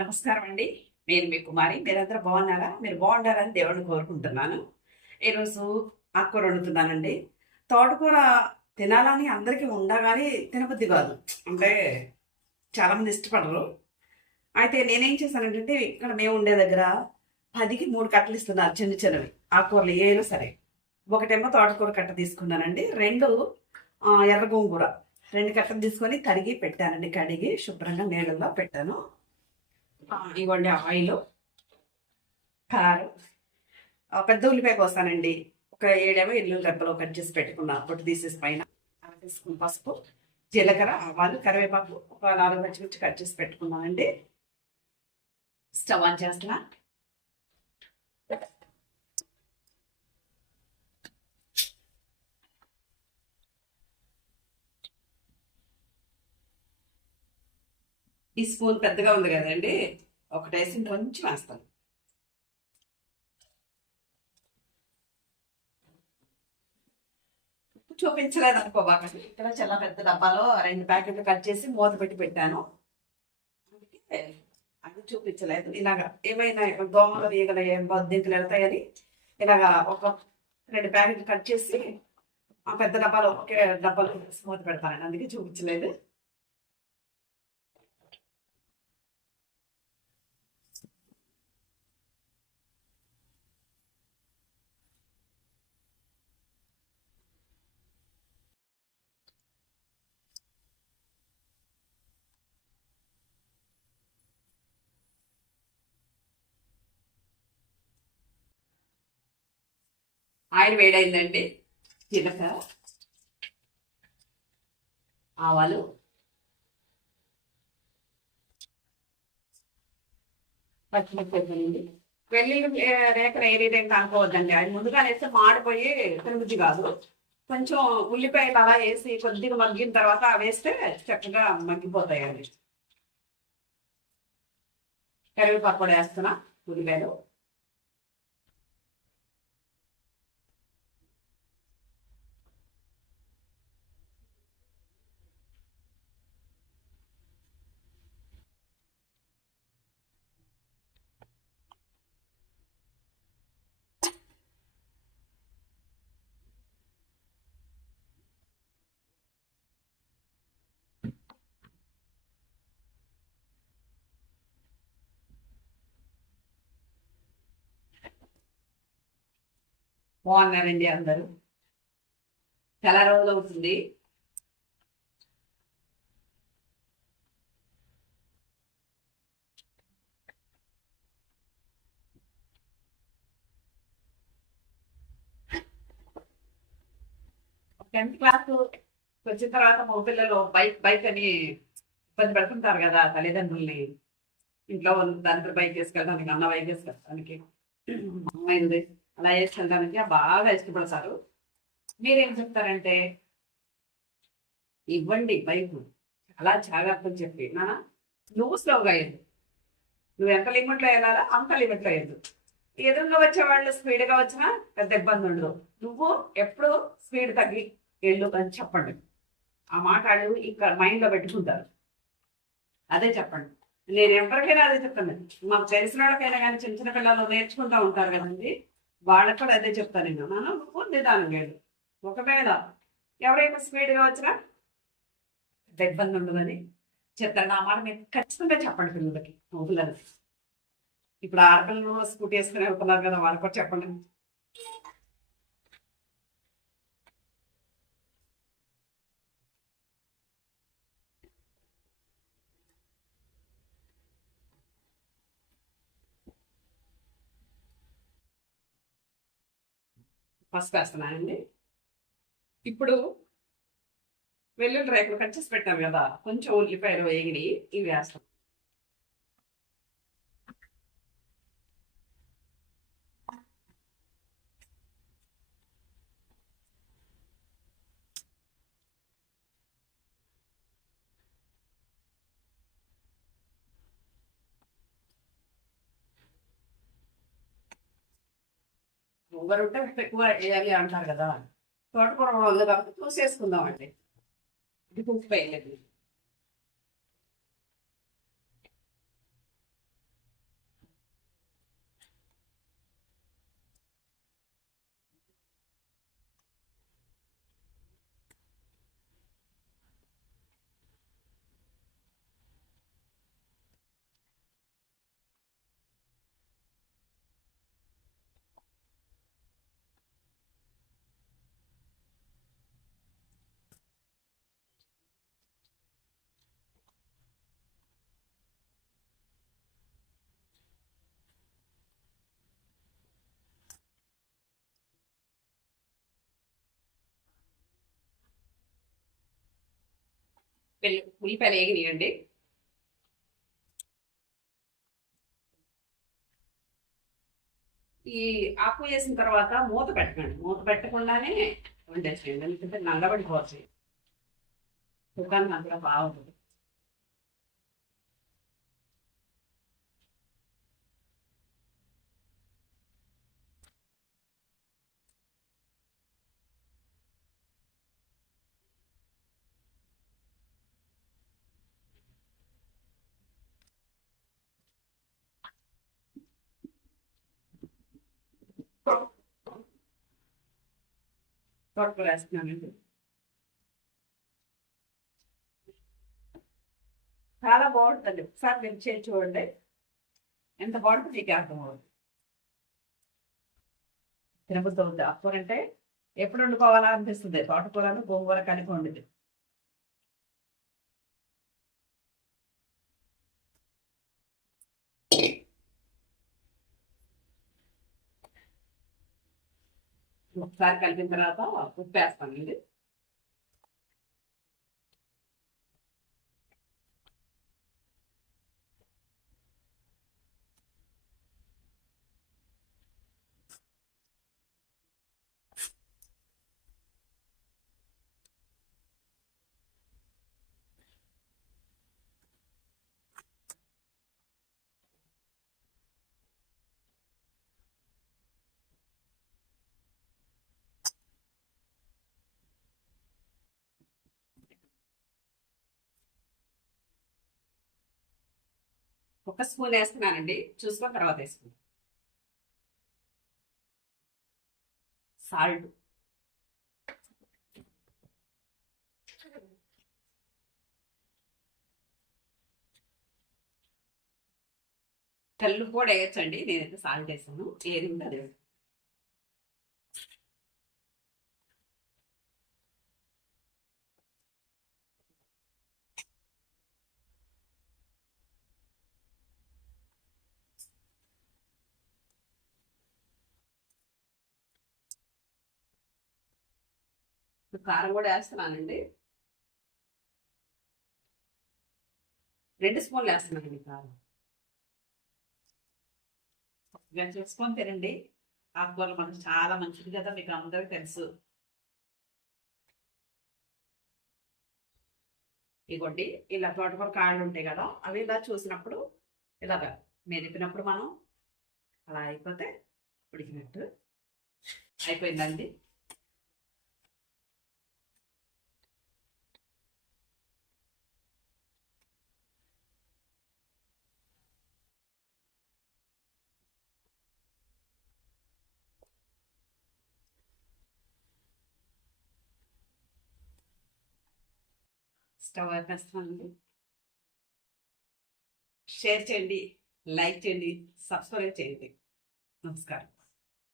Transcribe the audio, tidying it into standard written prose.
నమస్కారం అండి. నేను మీ కుమారి. మీరందరూ బాగున్నారా? మీరు బాగుండాలని దేవుడిని కోరుకుంటున్నాను. ఈరోజు ఆకుకూర వండుతున్నానండి. తోటకూర తినాలని అందరికీ ఉండగానే తినబుద్ధి కాదు. అంటే చాలామంది ఇష్టపడరు. అయితే నేనేం చేశానంటే ఇక్కడ మేము ఉండే దగ్గర 10కి 3 కట్టలు ఇస్తున్నారు చిన్న చిన్నవి. ఆకుకూరలు ఏవైనా సరే. ఒకటేమో తోటకూర కట్ట తీసుకున్నానండి. 2 ఎర్ర గోంగూర 2 కట్టలు తీసుకొని తరిగి పెట్టానండి. కడిగి శుభ్రంగా నీళ్ళల్లో పెట్టాను. ఇవ్వండి ఆయిల్, కారం, పెద్ద ఉల్లిపాయ కోస్తానండి. ఒక 7 ఎల్లుల్లి రెబ్బలు కట్ చేసి పెట్టుకున్నా, పొట్టు తీసేసి పైన. అర స్పూన్ పసుపు, జీలకర్ర, ఆవాలు, కరివేపాకు, ఒక 4 పచ్చిమిర్చి కట్ చేసి పెట్టుకున్నానండి. స్టవ్ ఆన్ చేస్తున్నా. ఈ స్పూన్ పెద్దగా ఉంది కదండి, ఒకటేసి కొంచెం వేస్తాను. చూపించలేదు అనుకోబాకండి. ఇక్కడ చాలా పెద్ద డబ్బాలో 2 ప్యాకెట్లు కట్ చేసి మూత పెట్టి పెట్టాను. అందుకే అది చూపించలేదు. ఇలాగా ఏమైనా దోమలు ఈగలు ఏం బొద్దింకలు వెళ్తాయని ఇలాగా ఒక 2 ప్యాకెట్లు కట్ చేసి ఆ పెద్ద డబ్బాలో ఒకే డబ్బాలో మూత పెడతానండి. అందుకే చూపించలేదు. ఆయిల్ వేడైందండి. జీలకర్ర, ఆవాలు, పచ్చిమిరపకాయలు, వెల్లుల్లి రేఖలు ఏరియడం కానుకోవద్దండి. అది ముందుగా వేస్తే మాడిపోయి తినబుద్ధి కాదు. కొంచెం ఉల్లిపాయలు అలా వేసి కొద్దిగా మగ్గిన తర్వాత వేస్తే చక్కగా మగ్గిపోతాయండి. కరివేపాకు కూడా వేస్తున్నా, ఉల్లిపాయలు. బాగున్నారండి అందరూ. చాలా రోజులు అవుతుంది. టెన్త్ క్లాస్ వచ్చిన తర్వాత మా పిల్లలు బైక్ బైక్ అని ఇబ్బంది పెడుతుంటారు కదా తల్లిదండ్రుల్ని. ఇంట్లో దాంట్లో బైక్ వేసుకెళ్ళడానికి, అన్న బైక్ వేసుకెళ్ళడానికి, అమ్మాయింది అలా వేసుకెళ్ళడానికి బాగా ఇష్టపడతారు. మీరేం చెప్తారంటే ఇవ్వండి బైక్, అలా జాగ్రత్తని చెప్పి నాన్న నువ్వు స్లోగా వెళ్ళు, నువ్వు ఎంత లిమిట్లో వెళ్ళాలా అంత లిమిట్లో వెళ్ళు. ఎదురుగా వచ్చే వాళ్ళు స్పీడ్గా వచ్చినా పెద్ద ఇబ్బంది ఉండదు. నువ్వు ఎప్పుడు స్పీడ్ తగ్గి వెళ్ళు అని చెప్పండి. ఆ మాట వాళ్ళు ఇక్కడ మైండ్లో పెట్టుకుంటారు. అదే చెప్పండి. నేను ఎవరికైనా అదే చెప్తాను. మాకు తెలిసిన వాళ్ళకైనా కానీ చిన్న చిన్న పిల్లలు నేర్చుకుంటూ ఉంటారు కదండి, వాళ్ళకి కూడా అదే చెప్తాను నేను. నాన్న నువ్వు నిదానం వెళ్ళు, ఒకవేళ ఎవరైనా స్పీడ్గా వచ్చినా పెద్ద ఇబ్బంది ఉండదని చెప్తాను. ఆ మాట మీరు ఖచ్చితంగా చెప్పండి పిల్లలకి, పిల్లలకి. ఇప్పుడు ఆడపిల్లలు స్కూటీ వేసుకుని వెళ్తున్నారు కదా, వాళ్ళకి కూడా చెప్పండి. ఫస్ట్ వేస్తున్నానండి. ఇప్పుడు వెల్లుల్లి రేకులు కట్ చేసి పెట్టాం కదా, కొంచెం ఉల్లిపాయలు వేగిడి ఇవి వేస్తాం. ఒకరుంటే ఎక్కువ వేయాలి అంటారు కదా, తోటకూర ఉంది కాబట్టి చూసేసుకుందామండి. ఇది ఉప్పు వేయలేదు. ఉల్లిపాయలు వేగనియండి. ఈ ఆకు వేసిన తర్వాత మూత పెట్టకండి. మూత పెట్టకుండానే వండేసేయండి, ఎందుకంటే నల్లబడిపోతాయి. దుకాణం అంతా బాగుంటుంది. తోటకూర వేస్తున్నానండి. చాలా బాగుంటుంది, ఒకసారి మీరు చేసి చూడండి. ఎంత బాగుంటుంది మీకు అర్థమవుతుంది. తినబుద్ధి అవుతుంది. ఆకుకూర అంటే ఎప్పుడు వండుకోవాలా అనిపిస్తుంది. తోటకూరను గోంగూర కలిపి వండుతుంది. ఒకసారి కలిపిన తర్వాత ఉప్పు వేస్తానండి. ఒక స్పూన్ వేస్తున్నానండి, చూసుకున్న తర్వాత వేసుకుంటాం. సాల్ట్, కళ్ళు కూడా వేయచ్చండి. నేనైతే సాల్ట్ వేసాను, ఏది ఉంటే అదే. కారం కూడా వేస్తున్నానండి. 2 స్పూన్లు వేస్తున్నానండి కారం. ఇలా చేసుకొని తినండి. ఆకుకూరలు మనకు చాలా మంచిది కదా, మీకు అందరికీ తెలుసు. ఇగోండి, ఇలా తోటకూర కాళ్ళు ఉంటాయి కదా, అవి ఇలా చూసినప్పుడు ఇలాగా మెదిపినప్పుడు మనం అలా అయిపోతే ఉడికినట్టు అయిపోయిందండి. స్టవ్ ఆపేస్తానండి. షేర్ చేయండి, లైక్ చేయండి, సబ్స్క్రైబ్ చేయండి. నమస్కారం.